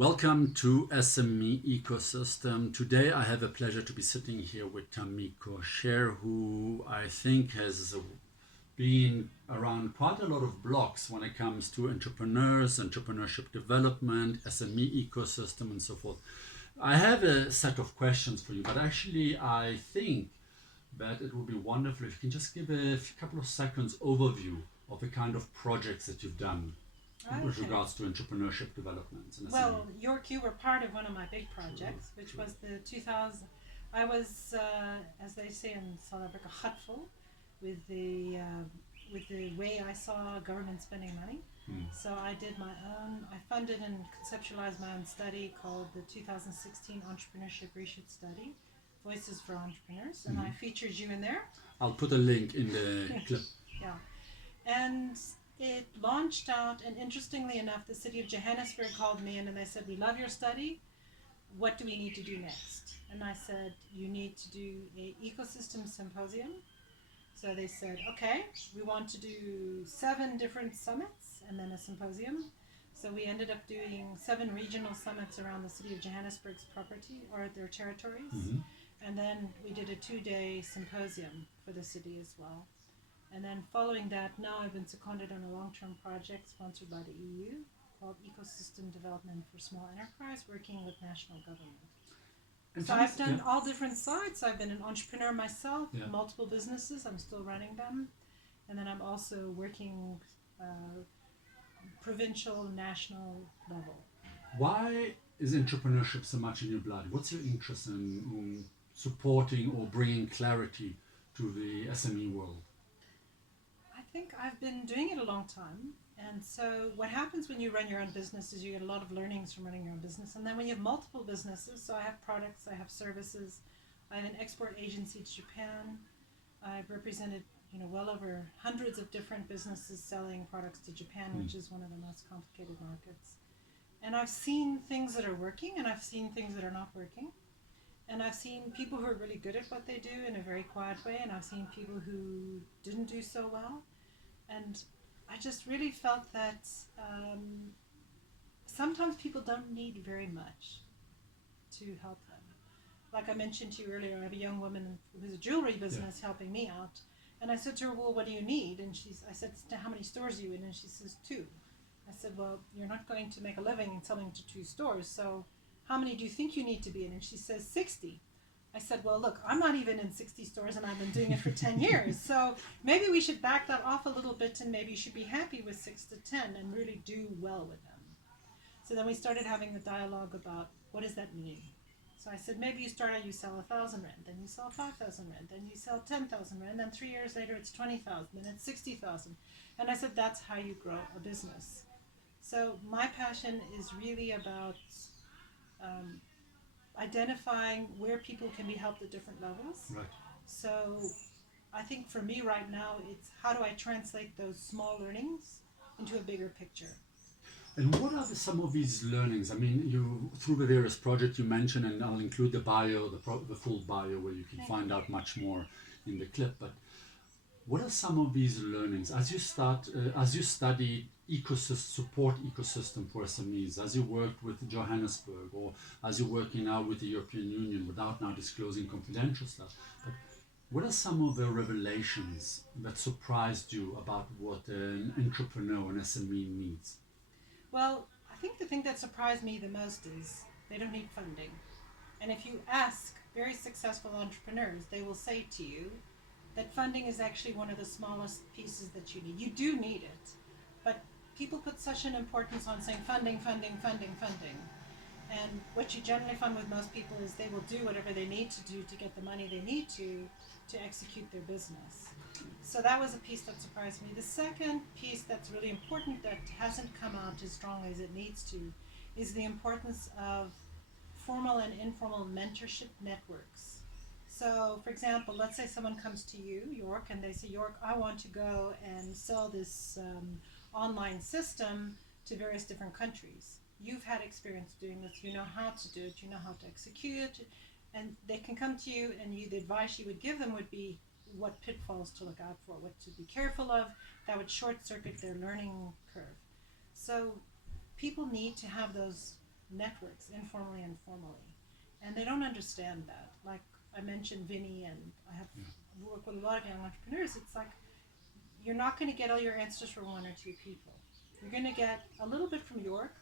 Welcome to SME Ecosystem. Today I have a pleasure to be sitting here with Tamiko Sher, who I think has been around quite a lot of blocks when it comes to entrepreneurs, entrepreneurship development, SME ecosystem, and so forth. I have a set of questions for you, but actually I think that it would be wonderful if you can just give a couple of seconds overview of the kind of projects that you've done with regards to entrepreneurship development. And well, York, you were part of one of my big projects, which was the 2000. I was, as they say in South Africa, hutful with the way I saw government spending money. So I did my own. I funded and conceptualized my own study called the 2016 Entrepreneurship Research Study, Voices for Entrepreneurs, and I featured you in there. I'll put a link in the clip. Yeah, and it launched out, and interestingly enough, the city of Johannesburg called me in and they said, "We love your study. What do we need to do next?" And I said, "You need to do an ecosystem symposium." So they said, "Okay, we want to do 7 different summits and then a symposium." So we ended up doing 7 regional summits around the city of Johannesburg's property or their territories. And then we did a 2-day symposium for the city as well. And then following that, now I've been seconded on a long-term project sponsored by the EU called Ecosystem Development for Small Enterprise, working with national government. And so I've done all different sides. I've been an entrepreneur myself, multiple businesses. I'm still running them. And then I'm also working provincial, national level. Why is entrepreneurship so much in your blood? What's your interest in supporting or bringing clarity to the SME world? I think I've been doing it a long time. And so what happens when you run your own business is you get a lot of learnings from running your own business. And then when you have multiple businesses, so I have products, I have services, I have an export agency to Japan. I've represented, well over hundreds of different businesses selling products to Japan, which is one of the most complicated markets. And I've seen things that are working and I've seen things that are not working. And I've seen people who are really good at what they do in a very quiet way, and I've seen people who didn't do so well. And I just really felt that sometimes people don't need very much to help them. Like I mentioned to you earlier, I have a young woman who's a jewelry business helping me out. And I said to her, "Well, what do you need?" And I said, "How many stores are you in?" And she says, 2. I said, "Well, you're not going to make a living in selling to 2 stores, so how many do you think you need to be in?" And she says, 60. I said, "Well, look, I'm not even in 60 stores and I've been doing it for 10 years. So maybe we should back that off a little bit and maybe you should be happy with 6 to 10 and really do well with them." So then we started having the dialogue about what does that mean? So I said, maybe you start out, you sell 1,000 rand, then you sell 5,000 rand, then you sell 10,000 rand, then 3 years later it's 20,000, then it's 60,000. And I said, that's how you grow a business. So my passion is really about identifying where people can be helped at different levels. Right. So I think for me right now, it's how do I translate those small learnings into a bigger picture? And what are some of these learnings? I mean, you through the various projects you mentioned, and I'll include the bio, the full bio, where you can find out much more in the clip. But what are some of these learnings as you study support ecosystem for SMEs, as you worked with Johannesburg, or as you're working now with the European Union, without now disclosing confidential stuff? But what are some of the revelations that surprised you about what an entrepreneur, an SME needs? Well, I think the thing that surprised me the most is they don't need funding. And if you ask very successful entrepreneurs, they will say to you that funding is actually one of the smallest pieces that you need. You do need it, but people put such an importance on saying funding, funding, funding, funding. And what you generally find with most people is they will do whatever they need to do to get the money they need to execute their business. So that was a piece that surprised me. The second piece that's really important that hasn't come out as strongly as it needs to is the importance of formal and informal mentorship networks. So, for example, let's say someone comes to you, York, and they say, "York, I want to go and sell this online system to various different countries. You've had experience doing this, you know how to do it, you know how to execute it." And they can come to you, and the advice you would give them would be what pitfalls to look out for, what to be careful of, that would short circuit their learning curve. So people need to have those networks, informally and formally. And they don't understand that. Like I mentioned Vinny, and I have worked with a lot of young entrepreneurs. It's like you're not going to get all your answers from one or two people. You're going to get a little bit from York,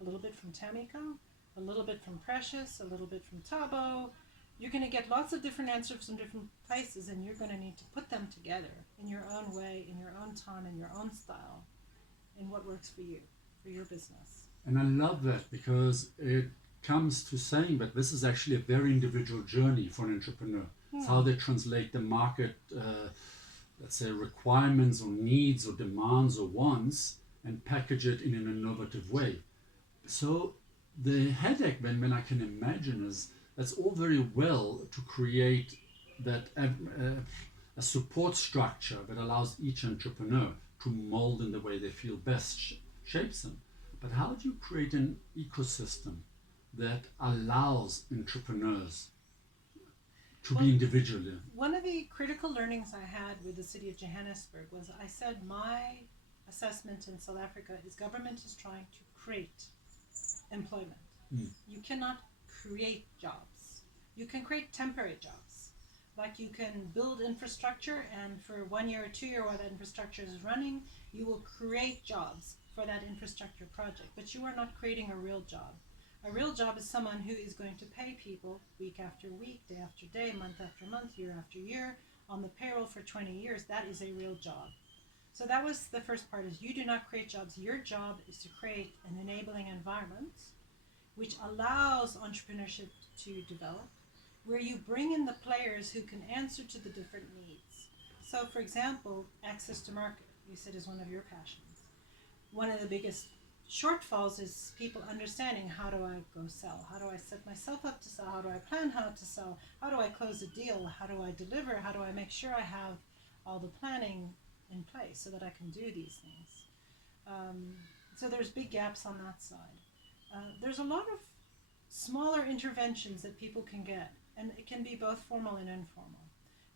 a little bit from Tamiko, a little bit from Precious, a little bit from Tabo. You're going to get lots of different answers from different places, and you're going to need to put them together in your own way, in your own time, in your own style, in what works for you, for your business. And I love that because it comes to saying that this is actually a very individual journey for an entrepreneur. It's how they translate the market, let's say, requirements or needs or demands or wants and package it in an innovative way. So the headache then, when I can imagine, is that's all very well to create that a support structure that allows each entrepreneur to mold in the way they feel best, shapes them. But how do you create an ecosystem that allows entrepreneurs to be individually? One of the critical learnings I had with the city of Johannesburg was I said my assessment in South Africa is government is trying to create employment. You cannot create jobs. You can create temporary jobs. Like you can build infrastructure, and for 1 year or 2 years while that infrastructure is running, you will create jobs for that infrastructure project. But you are not creating a real job. A real job is someone who is going to pay people week after week, day after day, month after month, year after year, on the payroll for 20 years. That is a real job. So that was the first part, is you do not create jobs. Your job is to create an enabling environment which allows entrepreneurship to develop, where you bring in the players who can answer to the different needs. So for example, access to market, you said, is one of your passions. One of the biggest shortfalls is people understanding, how do I go sell? How do I set myself up to sell? How do I plan how to sell? How do I close a deal? How do I deliver? How do I make sure I have all the planning in place so that I can do these things? So there's big gaps on that side. There's a lot of smaller interventions that people can get, and it can be both formal and informal.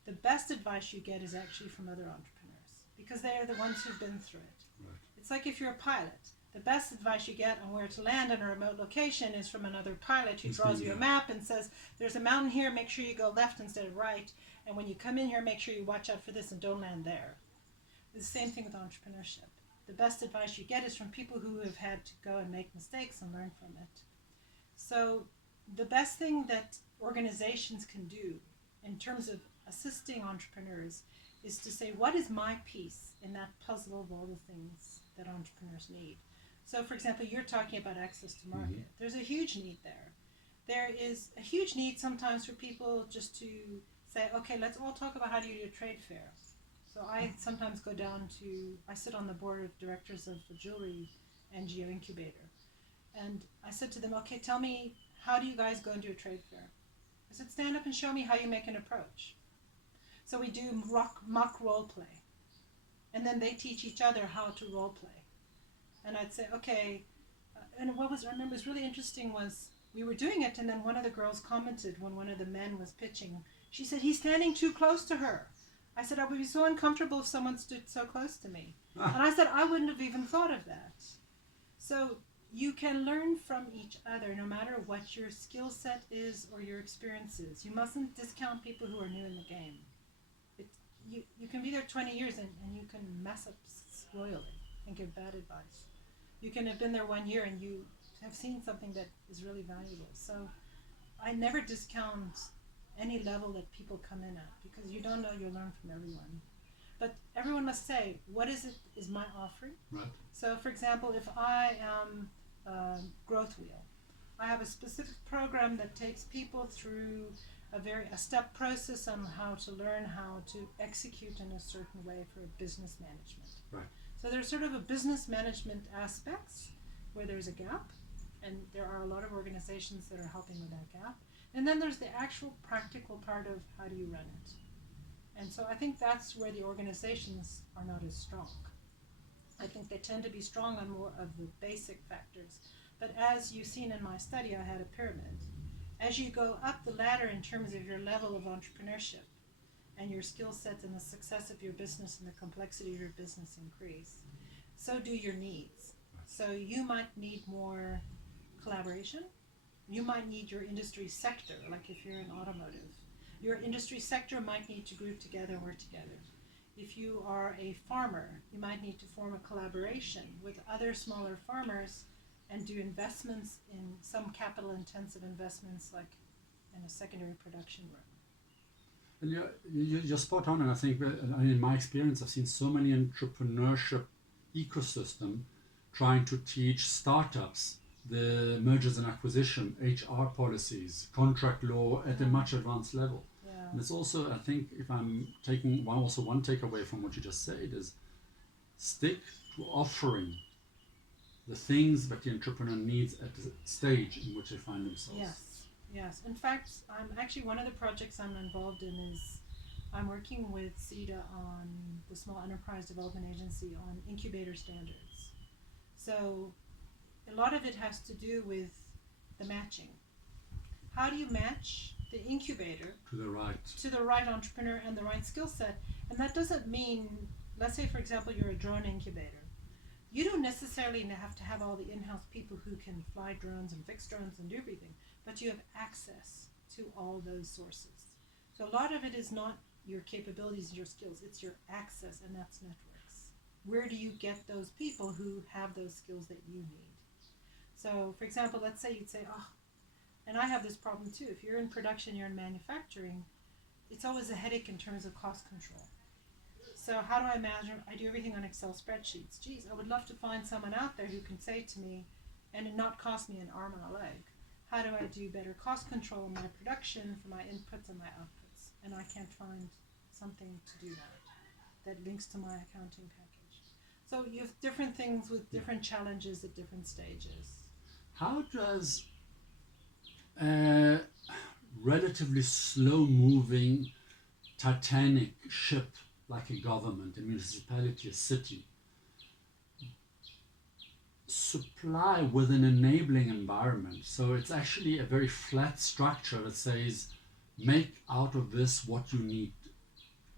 The best advice you get is actually from other entrepreneurs, because they are the ones who've been through it. Right. It's like if you're a pilot, the best advice you get on where to land in a remote location is from another pilot who draws you a map and says, there's a mountain here, make sure you go left instead of right, and when you come in here, make sure you watch out for this and don't land there. It's the same thing with entrepreneurship. The best advice you get is from people who have had to go and make mistakes and learn from it. So the best thing that organizations can do in terms of assisting entrepreneurs is to say, what is my piece in that puzzle of all the things that entrepreneurs need? So for example, you're talking about access to market. There's a huge need there. There is a huge need sometimes for people just to say, okay, let's all talk about how do you do a trade fair. So I sometimes go down to, I sit on the board of directors of the jewelry NGO incubator. And I said to them, okay, tell me, how do you guys go and do a trade fair? I said, stand up and show me how you make an approach. So we do mock role play. And then they teach each other how to role play. And I'd say, okay, and I remember was really interesting was we were doing it, and then one of the girls commented when one of the men was pitching. She said, he's standing too close to her. I said, I would be so uncomfortable if someone stood so close to me. And I said, I wouldn't have even thought of that. So you can learn from each other no matter what your skill set is or your experience is. You mustn't discount people who are new in the game. You can be there 20 years and you can mess up royally and give bad advice. You can have been there 1 year and you have seen something that is really valuable. So I never discount any level that people come in at, because you don't know, you'll learn from everyone. But everyone must say, what is my offering? Right. So for example, if I am Growth Wheel, I have a specific program that takes people through a step process on how to learn how to execute in a certain way for business management. Right. So there's sort of a business management aspects where there's a gap, and there are a lot of organizations that are helping with that gap. And then there's the actual practical part of how do you run it. And so I think that's where the organizations are not as strong. I think they tend to be strong on more of the basic factors. But as you've seen in my study, I had a pyramid. As you go up the ladder in terms of your level of entrepreneurship and your skill sets and the success of your business and the complexity of your business increase, so do your needs. So you might need more collaboration. You might need your industry sector, like if you're in automotive. Your industry sector might need to group together and work together. If you are a farmer, you might need to form a collaboration with other smaller farmers and do investments in some capital intensive investments like in a secondary production room. And you're spot on, and I think that, in my experience, I've seen so many entrepreneurship ecosystem trying to teach startups the mergers and acquisition, HR policies, contract law at a much advanced level. Yeah. And it's also, I think, if I'm taking one takeaway from what you just said is stick to offering the things that the entrepreneur needs at the stage in which they find themselves. Yes. In fact, I'm actually, one of the projects I'm involved in is I'm working with CEDA on the Small Enterprise Development Agency on incubator standards. So a lot of it has to do with the matching. How do you match the incubator To the right entrepreneur and the right skill set? And that doesn't mean, let's say for example you're a drone incubator. You don't necessarily have to have all the in-house people who can fly drones and fix drones and do everything, but you have access to all those sources. So a lot of it is not your capabilities and your skills, it's your access, and that's networks. Where do you get those people who have those skills that you need? So for example, let's say you'd say, oh, and I have this problem too, if you're in production, you're in manufacturing, it's always a headache in terms of cost control. So how do I measure? I do everything on Excel spreadsheets. Geez, I would love to find someone out there who can say to me, and it not cost me an arm and a leg, how do I do better cost control in my production for my inputs and my outputs? And I can't find something to do that links to my accounting package. So you have different things with different challenges at different stages. How does a relatively slow-moving Titanic ship like a government, a municipality, a city, supply with an enabling environment? So it's actually a very flat structure that says, make out of this what you need,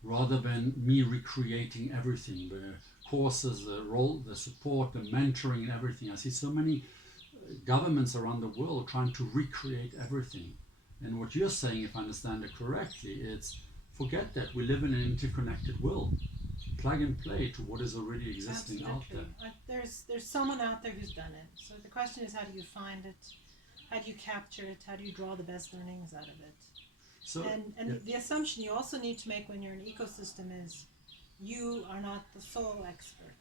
rather than me recreating everything, the courses, the role, the support, the mentoring and everything. I see so many governments around the world trying to recreate everything. And what you're saying, if I understand it correctly, it's forget that, we live in an interconnected world. Plug and play to what is already existing. Absolutely. Out there. There's someone out there who's done it. So the question is, how do you find it? How do you capture it? How do you draw the best learnings out of it? So, and the assumption you also need to make when you're an ecosystem is you are not the sole expert.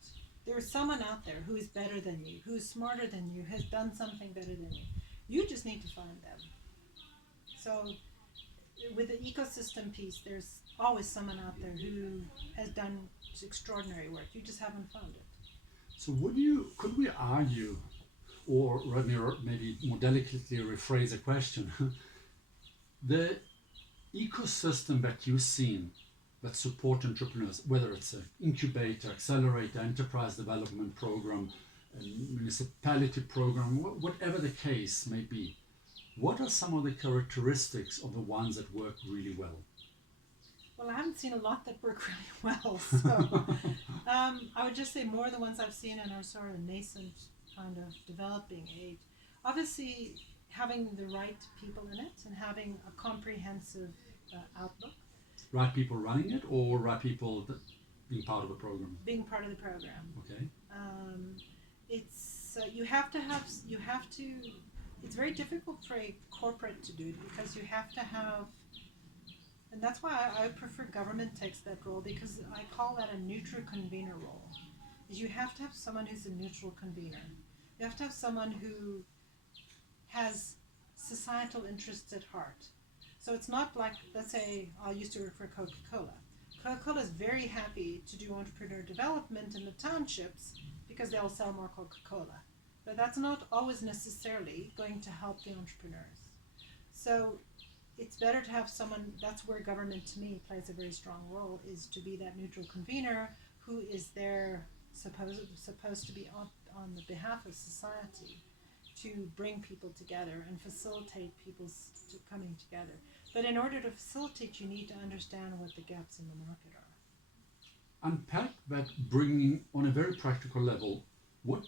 There is someone out there who is better than you, who is smarter than you, has done something better than you. You just need to find them. So with the ecosystem piece, there's always someone out there who has done extraordinary work. You just haven't found it. So could we argue, or maybe more delicately rephrase a question, the ecosystem that you've seen that support entrepreneurs, whether it's an incubator, accelerator, enterprise development program, a municipality program, whatever the case may be, what are some of the characteristics of the ones that work really well? Well, I haven't seen a lot that work really well, so I would just say more of the ones I've seen and are sort of nascent kind of developing age. Obviously, having the right people in it and having a comprehensive outlook. Right people running it, or right people being part of the program? Being part of the program. Okay. It's you have to. It's very difficult for a corporate to do it because you have to have, and that's why I prefer government takes that role, because I call that a neutral convener role. Is you have to have someone who's a neutral convener. You have to have someone who has societal interests at heart. So it's not like, let's say, I used to work for Coca-Cola. Coca-Cola is very happy to do entrepreneur development in the townships because they'll sell more Coca-Cola. But that's not always necessarily going to help the entrepreneurs. So it's better to have someone, that's where government to me plays a very strong role, is to be that neutral convener who is there supposed to be on the behalf of society to bring people together and facilitate people's coming together. But in order to facilitate, you need to understand what the gaps in the market are. Unpack that, bringing on a very practical level, what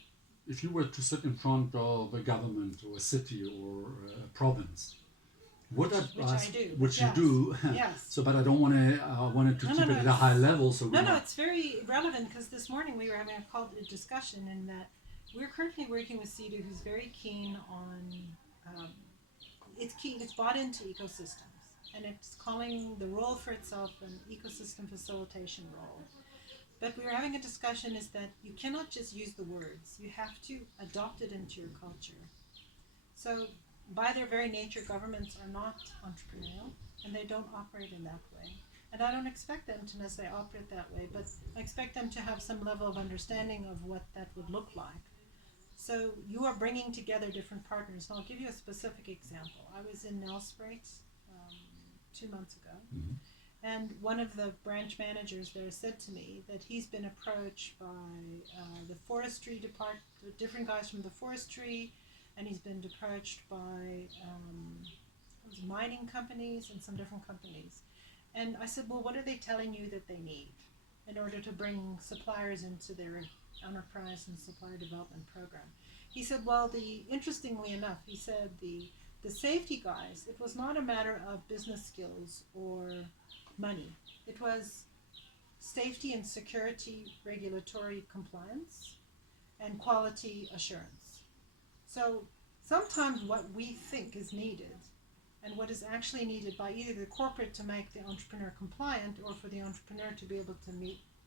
if you were to sit in front of a government or a city or a province, what Which I do. which Yes. you do, Yes. so but I don't want to. I wanted to No, keep no, it no, at a high level. So No, it's very relevant because this morning we were having a discussion in that we're currently working with CEDU, who's very keen on. It's bought into ecosystems, and it's calling the role for itself an ecosystem facilitation role. But we were having a discussion is that you cannot just use the words; you have to adopt it into your culture. So, by their very nature, governments are not entrepreneurial, and they don't operate in that way. And I don't expect them to necessarily operate that way, but I expect them to have some level of understanding of what that would look like. So you are bringing together different partners. And I'll give you a specific example. I was in Nelspruit 2 months ago, and one of the branch managers there said to me that he's been approached by the forestry department, different guys from the forestry, and he's been approached by mining companies and some different companies. And I said, well, what are they telling you that they need in order to bring suppliers into their enterprise and supplier development program? He said, well, interestingly enough, he said the safety guys, it was not a matter of business skills or money. It was safety and security regulatory compliance and quality assurance. So sometimes what we think is needed and what is actually needed by either the corporate to make the entrepreneur compliant or for the entrepreneur to be able to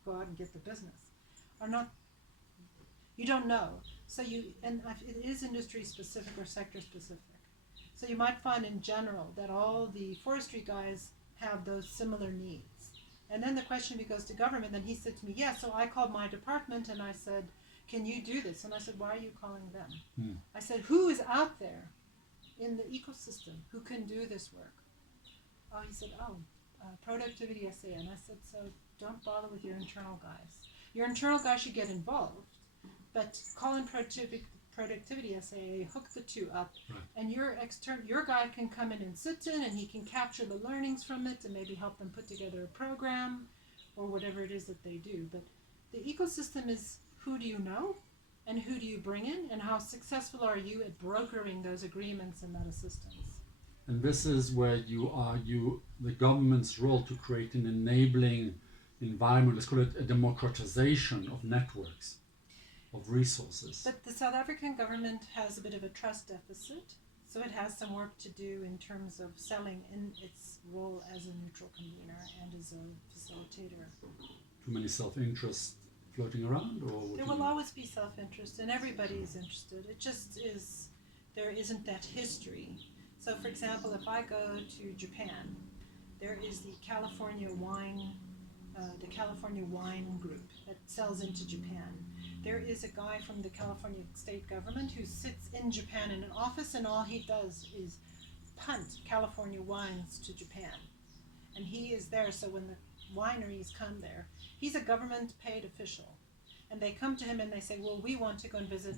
go out and get the business are not, you don't know. So it is industry specific or sector specific. So you might find in general that all the forestry guys have those similar needs. And then the question goes to government, and he said to me, yeah, so I called my department and I said, can you do this? And I said, why are you calling them? I said, who is out there in the ecosystem who can do this work? Oh, he said, productivity SA. And I said, so don't bother with your internal guys. Your internal guys should get involved, but call in productivity SA, hook the two up, and your guy can come in and sit in, and he can capture the learnings from it and maybe help them put together a program or whatever it is that they do. But the ecosystem is, who do you know? And who do you bring in? And how successful are you at brokering those agreements and that assistance? And this is where you argue the government's role to create an enabling environment, let's call it a democratization of networks, of resources. But the South African government has a bit of a trust deficit, so it has some work to do in terms of selling in its role as a neutral convener and as a facilitator. Too many self-interests floating around, or there will always be self-interest, and everybody is interested. It just is, there isn't that history. So, for example, if I go to Japan, there is the California wine group that sells into Japan. There is a guy from the California state government who sits in Japan in an office, and all he does is punt California wines to Japan. And he is there, so when the wineries come there, he's a government paid official, and they come to him and they say, well, we want to go and visit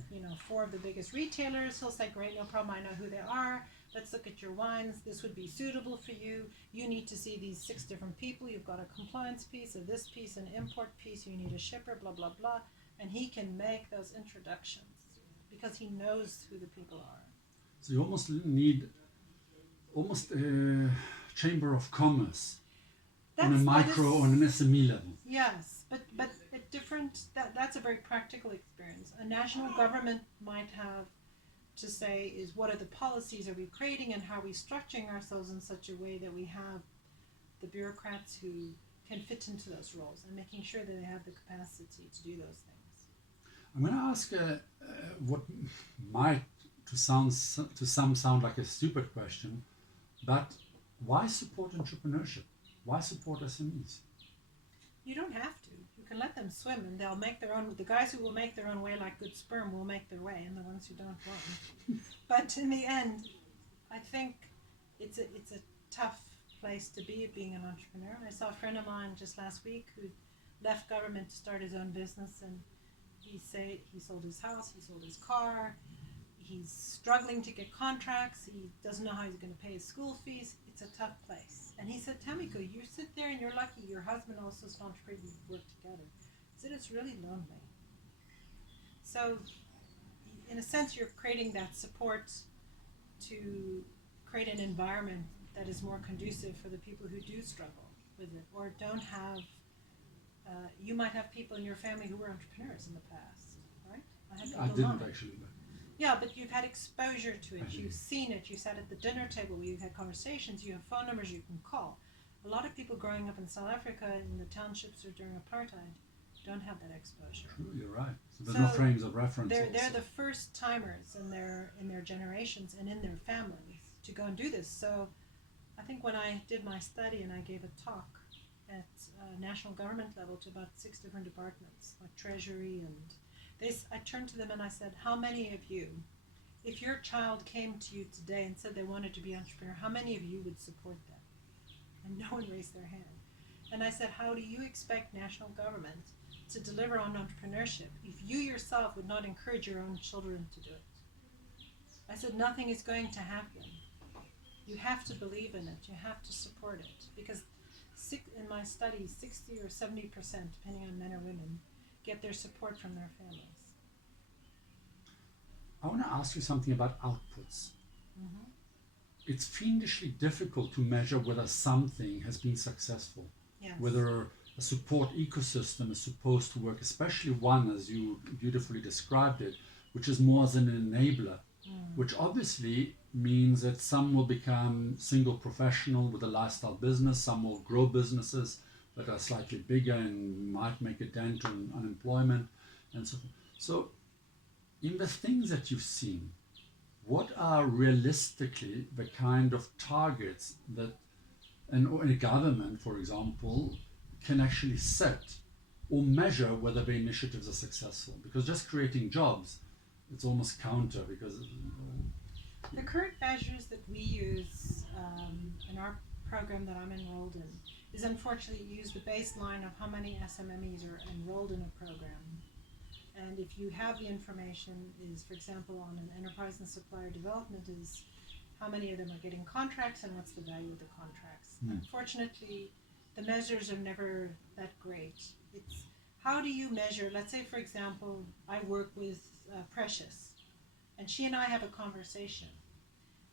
4 of the biggest retailers. He'll say, great, no problem, I know who they are, let's look at your wines, this would be suitable for you, you need to see these 6 different people, you've got a compliance piece, a this piece, an import piece, you need a shipper, blah blah blah, and he can make those introductions because he knows who the people are. So you almost need a chamber of commerce on a micro, on an SME level. Yes, but at different, that's a very practical experience. A national government might have to say is, what are the policies are we creating and how are we structuring ourselves in such a way that we have the bureaucrats who can fit into those roles and making sure that they have the capacity to do those things. I'm going to ask what might to some sound like a stupid question, but why support entrepreneurship? Why support SMEs? You don't have to. You can let them swim and they'll make their own. The guys who will make their own way like good sperm will make their way, and the ones who don't won't. But in the end, I think it's a tough place to be, being an entrepreneur. I saw a friend of mine just last week who left government to start his own business, and he sold his house, he sold his car, he's struggling to get contracts, he doesn't know how he's going to pay his school fees. It's a tough place. And he said, Tamiko, you sit there and you're lucky, your husband also is an entrepreneur, you work together. He said, it's really lonely. So in a sense, you're creating that support to create an environment that is more conducive for the people who do struggle with it or don't have. You might have people in your family who were entrepreneurs in the past, right? I didn't actually. But yeah, but you've had exposure to it. You've seen it. You sat at the dinner table. You've had conversations. You have phone numbers you can call. A lot of people growing up in South Africa in the townships or during apartheid don't have that exposure. True, you're right. So there's no frames of reference. They're the first timers in their generations and in their families to go and do this. So I think when I did my study and I gave a talk at national government level to about 6 different departments, like Treasury, and I turned to them and I said, how many of you, if your child came to you today and said they wanted to be an entrepreneur, how many of you would support them? And no one raised their hand. And I said, how do you expect national government to deliver on entrepreneurship if you yourself would not encourage your own children to do it? I said, nothing is going to happen. You have to believe in it. You have to support it. Because in my study, 60 or 70%, depending on men or women, get their support from their families. I want to ask you something about outputs. Mm-hmm. It's fiendishly difficult to measure whether something has been successful. Yes. Whether a support ecosystem is supposed to work, especially one, as you beautifully described it, which is more as an enabler, which obviously means that some will become single professional with a lifestyle business, some will grow businesses that are slightly bigger and might make a dent on unemployment, and so forth. So, in the things that you've seen, what are realistically the kind of targets that a government, for example, can actually set or measure whether the initiatives are successful? Because just creating jobs, it's almost counter, because the current measures that we use in our program that I'm enrolled in is unfortunately use the baseline of how many SMEs are enrolled in a program. And if you have the information is, for example, on an enterprise and supplier development is how many of them are getting contracts and what's the value of the contracts. Unfortunately, the measures are never that great. It's how do you measure, let's say, for example, I work with Precious, and she and I have a conversation.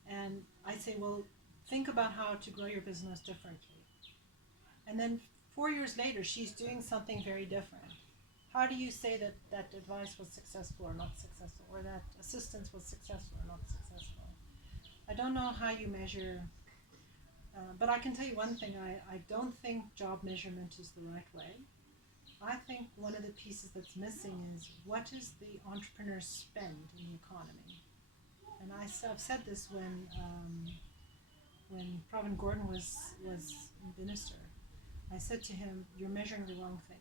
And I say, well, think about how to grow your business differently. And then 4 years later, she's doing something very different. How do you say that that advice was successful or not successful, or that assistance was successful or not successful? I don't know how you measure, but I can tell you one thing, I don't think job measurement is the right way. I think one of the pieces that's missing is what is the entrepreneur's spend in the economy? And I've said this when Pravin Gordon was minister. I said to him, you're measuring the wrong things.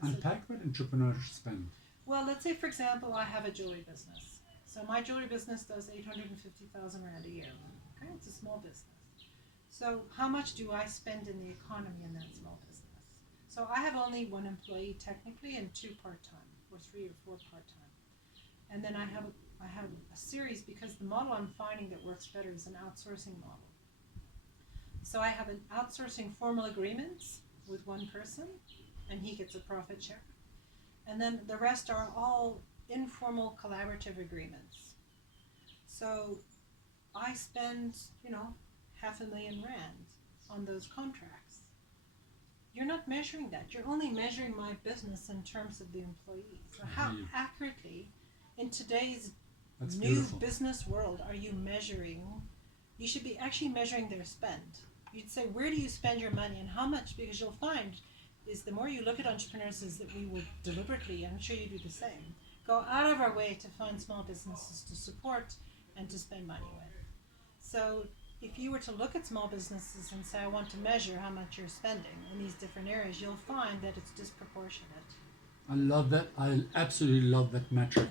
Unpack what entrepreneurship spend. Well, let's say, for example, I have a jewelry business. So my jewelry business does 850,000 rand a year. Okay, it's a small business. So how much do I spend in the economy in that small business? So I have only 1 employee technically and 2 part-time, or 3 or 4 part-time. And then I have a series, because the model I'm finding that works better is an outsourcing model. So I have an outsourcing formal agreements with one person, and he gets a profit share. And then the rest are all informal collaborative agreements. So I spend, 500,000 rand on those contracts. You're not measuring that. You're only measuring my business in terms of the employees. So how accurately, in today's new business world, are you measuring? You should be actually measuring their spend. You'd say, where do you spend your money and how much? Because you'll find is the more you look at entrepreneurs is that we would deliberately, I'm sure you do the same, go out of our way to find small businesses to support and to spend money with. So if you were to look at small businesses and say, I want to measure how much you're spending in these different areas, you'll find that it's disproportionate. I love that. I absolutely love that metric.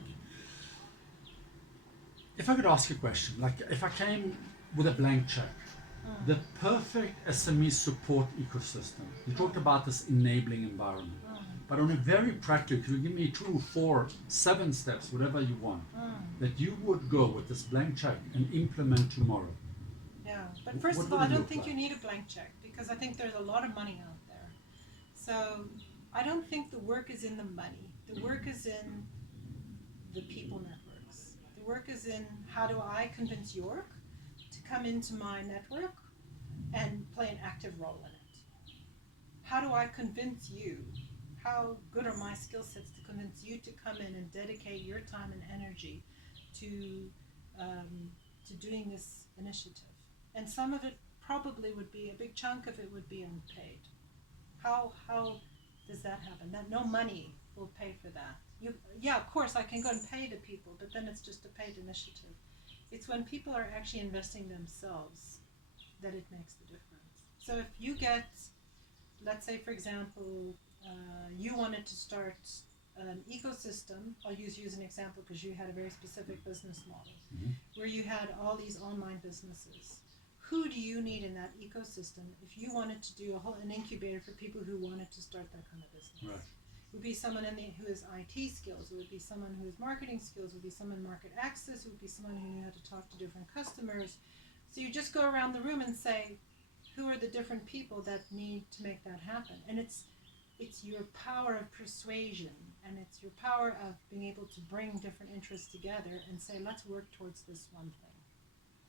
If I could ask a question, like if I came with a blank check, the perfect SME support ecosystem, you talked about this enabling environment, but on a very practical, if you give me 2, 4, 7 steps, whatever you want, that you would go with this blank check and implement tomorrow. Yeah, but first of all, I don't think you need a blank check, because I think there's a lot of money out there. So I don't think the work is in the money. The work is in the people network. work is in how do I convince York to come into my network and play an active role in it? How do I convince you? How good are my skill sets to convince you to come in and dedicate your time and energy to doing this initiative? And some of it probably would be, a big chunk of it would be unpaid. How does that happen? That no money will pay for that. Of course I can go and pay the people, but then it's just a paid initiative. It's when people are actually investing themselves that it makes the difference. So if you get, let's say for example, you wanted to start an ecosystem, I'll use you as an example because you had a very specific business model, where you had all these online businesses. Who do you need in that ecosystem if you wanted to do an incubator for people who wanted to start that kind of business? Right. It would be someone who has IT skills, it would be someone who has marketing skills, it would be someone market access, it would be someone who knew how to talk to different customers. So you just go around the room and say, who are the different people that need to make that happen? And it's your power of persuasion, and it's your power of being able to bring different interests together and say, let's work towards this one thing.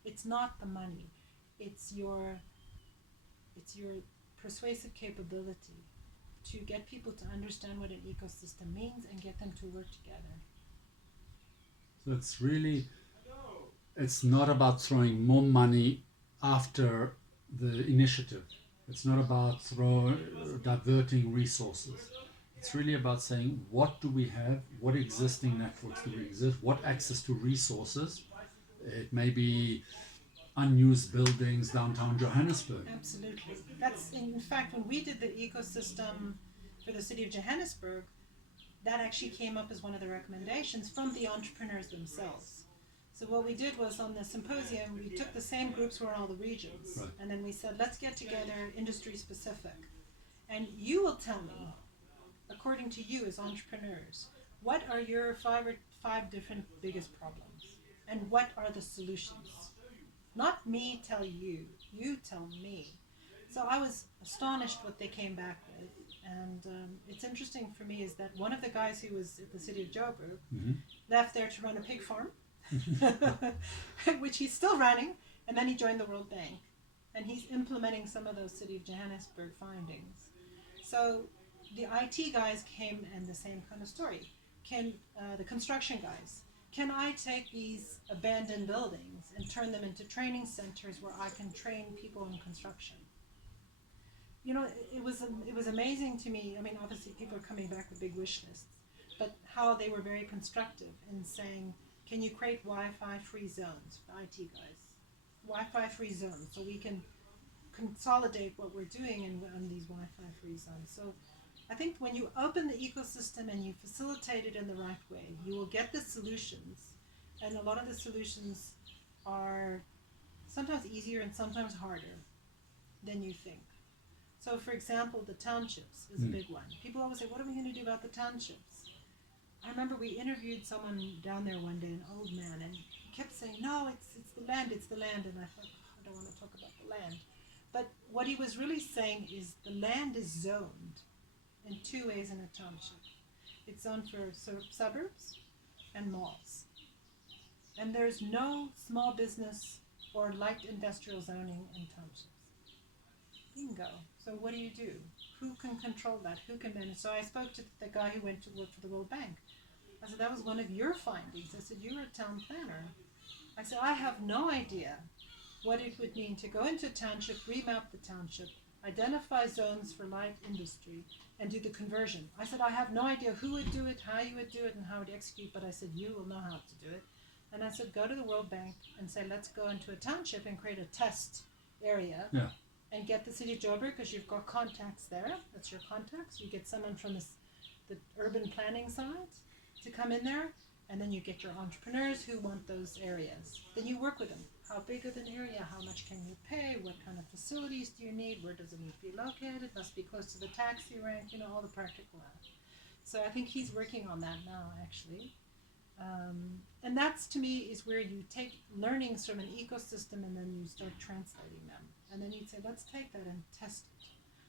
It's not the money. It's your persuasive capability to get people to understand what an ecosystem means and get them to work together. So it's not about throwing more money after the initiative. It's not about diverting resources. It's really about saying, what do we have? What existing networks do we exist? What access to resources? It may be unused buildings downtown Johannesburg. Absolutely. That's, in fact, when we did the ecosystem for the city of Johannesburg, that actually came up as one of the recommendations from the entrepreneurs themselves. So what we did was, on the symposium, we took the same groups who were in all the regions, right, and then we said, let's get together industry specific. And you will tell me, according to you as entrepreneurs, what are your five different biggest problems? And what are the solutions? Not me tell you, you tell me. So I was astonished what they came back with. And it's interesting for me is that one of the guys who was at the city of Joburg left there to run a pig farm, which he's still running, and then he joined the World Bank. And he's implementing some of those city of Johannesburg findings. So the IT guys came, and the same kind of story. The construction guys, can I take these abandoned buildings and turn them into training centers where I can train people in construction? You know, it was amazing to me. I mean, obviously people are coming back with big wish lists, but how they were very constructive in saying, can you create Wi-Fi free zones for IT guys? Wi-Fi free zones, so we can consolidate what we're doing in these Wi-Fi free zones. So I think when you open the ecosystem and you facilitate it in the right way, you will get the solutions. And a lot of the solutions are sometimes easier and sometimes harder than you think. So for example, the townships is a big one. People always say, what are we going to do about the townships? I remember we interviewed someone down there one day, an old man, and he kept saying, no, it's the land, it's the land. And I thought, I don't want to talk about the land. But what he was really saying is the land is zoned in two ways in a township. It's zoned for suburbs and malls. And there's no small business or light industrial zoning in townships. Bingo. So what do? Who can control that? Who can manage? So I spoke to the guy who went to work for the World Bank. I said, that was one of your findings. I said, you're a town planner. I said, I have no idea what it would mean to go into a township, remap the township, identify zones for light industry, and do the conversion. I said, I have no idea who would do it, how you would do it, and how to execute, but I said, you will know how to do it. And I said, go to the World Bank and say, let's go into a township and create a test area. Yeah. And get the city of Joburg, because you've got contacts there. That's your contacts. You get someone from the urban planning side to come in there, and then you get your entrepreneurs who want those areas. Then you work with them. How big of an area? How much can you pay? What kind of facilities do you need? Where does it need to be located? It must be close to the taxi rank, all the practical aspects. So I think he's working on that now, actually. And that's, to me, is where you take learnings from an ecosystem and then you start translating them. And then you'd say, let's take that and test it.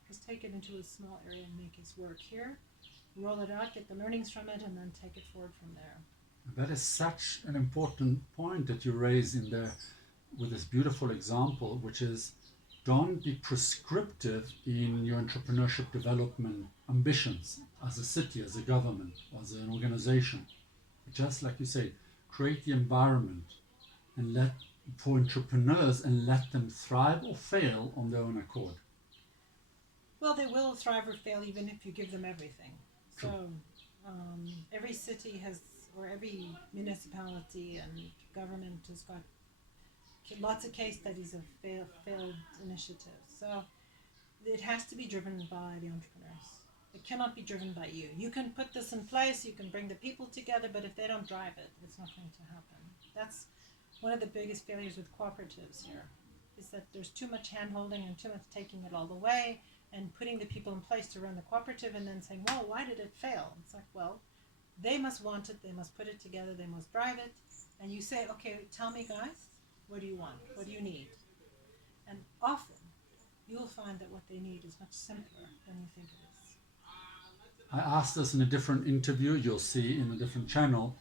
Let's take it into a small area and make it work here. Roll it out, get the learnings from it, and then take it forward from there. That is such an important point that you raise in there with this beautiful example, which is don't be prescriptive in your entrepreneurship development ambitions as a city, as a government, as an organization. Just like you say, create the environment and let for entrepreneurs and let them thrive or fail on their own accord. Well, they will thrive or fail even if you give them everything. True. So every city has, or every municipality and government has got lots of case studies of failed initiatives. So it has to be driven by the entrepreneurs. It cannot be driven by you. You can put this in place, you can bring the people together, but if they don't drive it, it's not going to happen. That's one of the biggest failures with cooperatives here, is that there's too much hand-holding and too much taking it all the way and putting the people in place to run the cooperative and then saying, well, why did it fail? It's like, well, they must want it, they must put it together, they must drive it. And you say, okay, tell me guys, what do you want? What do you need? And often you'll find that what they need is much simpler than you think it is. I asked this in a different interview, you'll see in a different channel.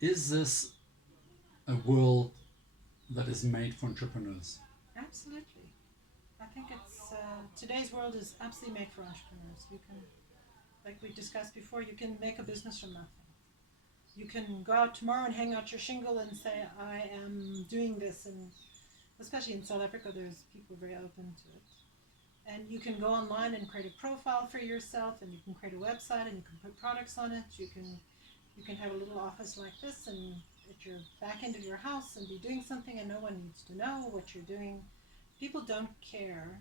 Is this a world that is made for entrepreneurs? Absolutely. I think it's today's world is absolutely made for entrepreneurs. You can, like we discussed before, you can make a business from nothing. You can go out tomorrow and hang out your shingle and say, I am doing this, and especially in South Africa, there's people very open to it. And you can go online and create a profile for yourself, and you can create a website, and you can put products on it. You can have a little office like this, and at your back end of your house, and be doing something, and no one needs to know what you're doing. People don't care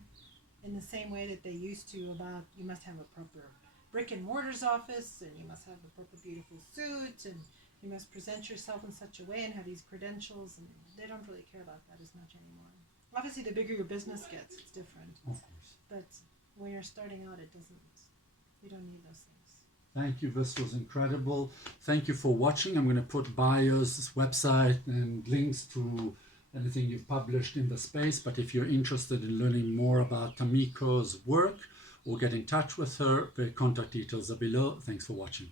in the same way that they used to about you must have a proper brick and mortars office, and you must have a proper beautiful suit, and you must present yourself in such a way and have these credentials, and they don't really care about that as much anymore. Obviously, the bigger your business gets, it's different. Of course. But when you're starting out, you don't need those things. Thank you, this was incredible. Thank you for watching. I'm going to put bios, website, and links to anything you've published in the space. But if you're interested in learning more about Tamiko's work or get in touch with her, the contact details are below. Thanks for watching.